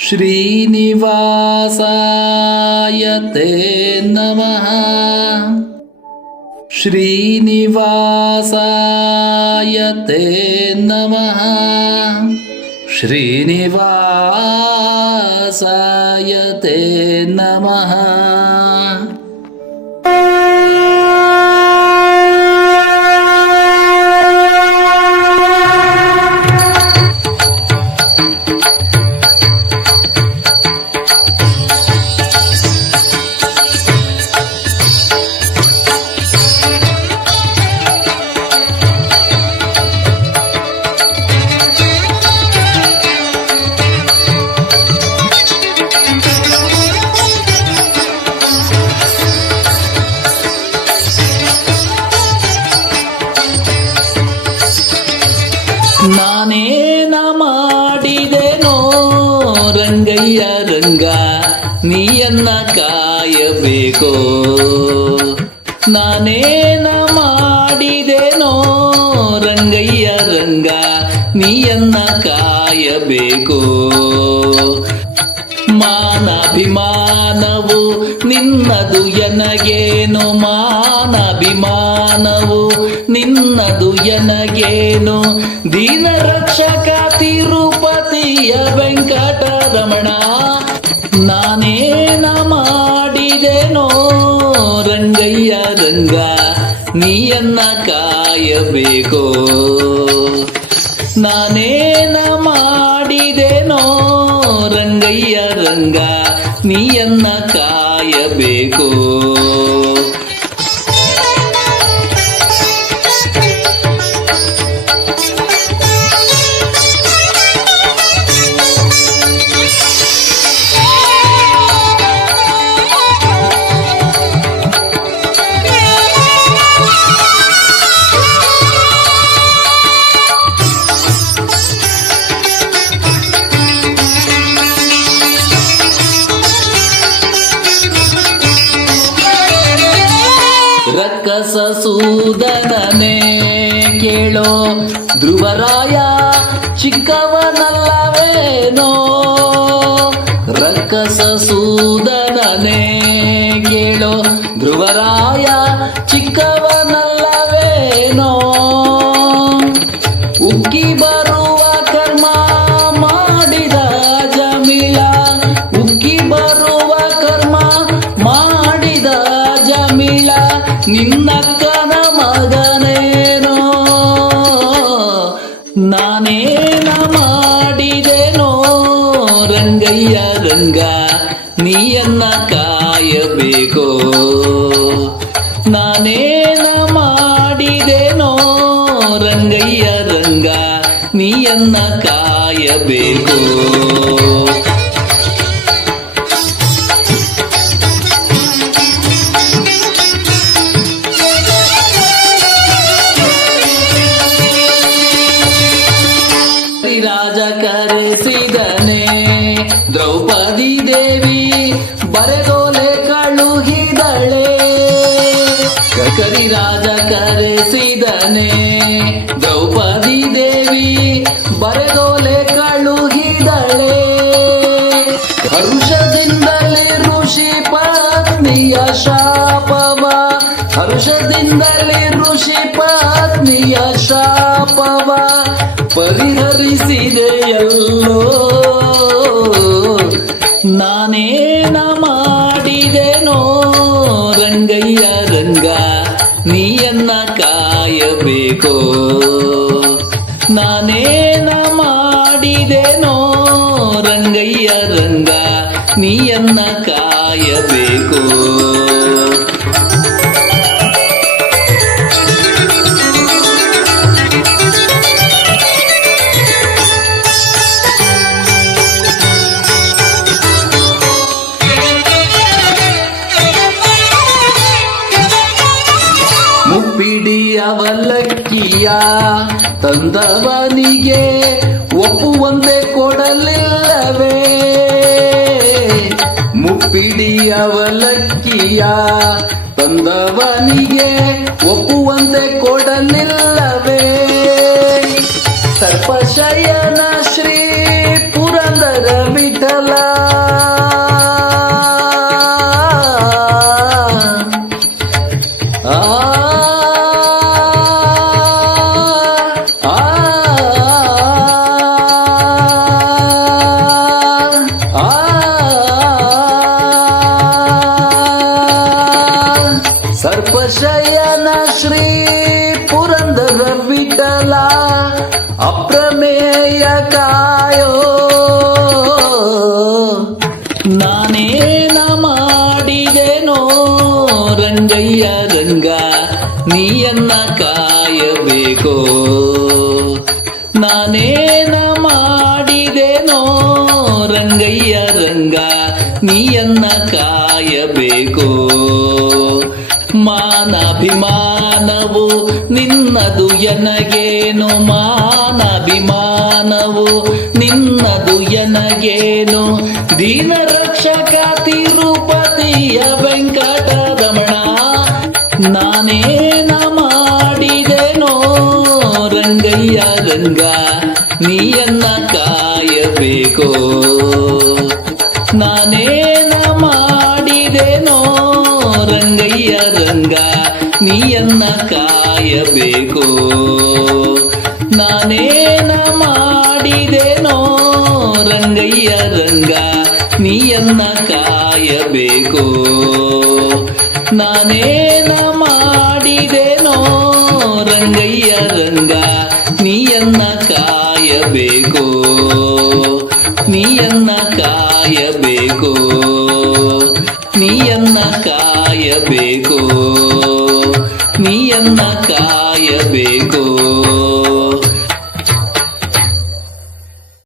श्रीनिवासाय ते नमः। श्रीनिवासाय ते नमः। श्रीनिवासाय ते नमः ರಂಗಯ್ಯ ರಂಗ ನೀಯನ್ನ ಕಾಯಬೇಕು. ನಾನೇನ ಮಾಡಿದೆನೋ ರಂಗಯ್ಯ ರಂಗ, ನೀಯನ್ನ ಕಾಯಬೇಕು. ಮಾನಾಭಿಮಾನವು ನಿನ್ನದು ಎನಗೇನು? ಮಾನಾಭಿಮಾನವು ನಿನ್ನದು ಎನಗೇನು? ದೀನ ರಕ್ಷಕ ತಿರುಪತಿಯ ವೆಂಕಟರಮಣ ನೀಯನ್ನ ಕಾಯಬೇಕು. ನಾನೇನ ಮಾಡಿದೆನೋ ರಂಗಯ್ಯ ರಂಗ ನೀಯನ್ನ ಕಾಯಬೇಕು. ಸೂದನನೇ ಕೇಳೋ ಧ್ರುವರಾಯ ಚಿಕ್ಕವನಲ್ಲವೇನೋ? ರಕ್ಕಸ ಸೂದನೇ ಕೇಳೋ ಧ್ರುವರಾಯ ರಂಗಯ್ಯ ಗಂಗಾ ನೀಯನ್ನ ಕಾಯಬೇಕೋ. ನಾನೇನ ద్రౌపదీదేవి ಅಯ್ಯ ನೀಯನ್ನ ಕಾಯಬೇಕು. ಅವಲಕ್ಕಿಯ ತಂದವನಿಗೆ ಒಪ್ಪುವಂತೆ ಕೊಡಲೇ ಮುಪ್ಪಿಡಿ ಅವಲಕ್ಕಿಯ ತಂದವನಿಗೆ ಒಪ್ಪುವಂತೆ ಕೊಡಲಿಲ್ಲವೇ ರಂಗಯ್ಯ ರಂಗ ನೀಯನ್ನ ಕಾಯಬೇಕು. ಮಾನಭಿಮಾನವು ನಿನ್ನದು ಎನಗೇನು? ಮಾನಭಿಮಾನವು ನಿನ್ನದು ಎನಗೇನು? ದೀನ ಕಾಯಬೇಕೋ ನಾನೇನ ಮಾಡಿದೆನೋ ರಂಗಯ್ಯ ರಂಗ ನೀಯನ್ನ ಕಾಯಬೇಕು. ನಾನೇನ ಮಾಡಿದೆನೋ ರಂಗಯ್ಯ ರಂಗ ನೀಯನ್ನ ಕಾಯಬೇಕು. ನಾನೇನ ನೀಯನ್ನ ಕಾಯಬೇಕೋ ನೀಯನ್ನ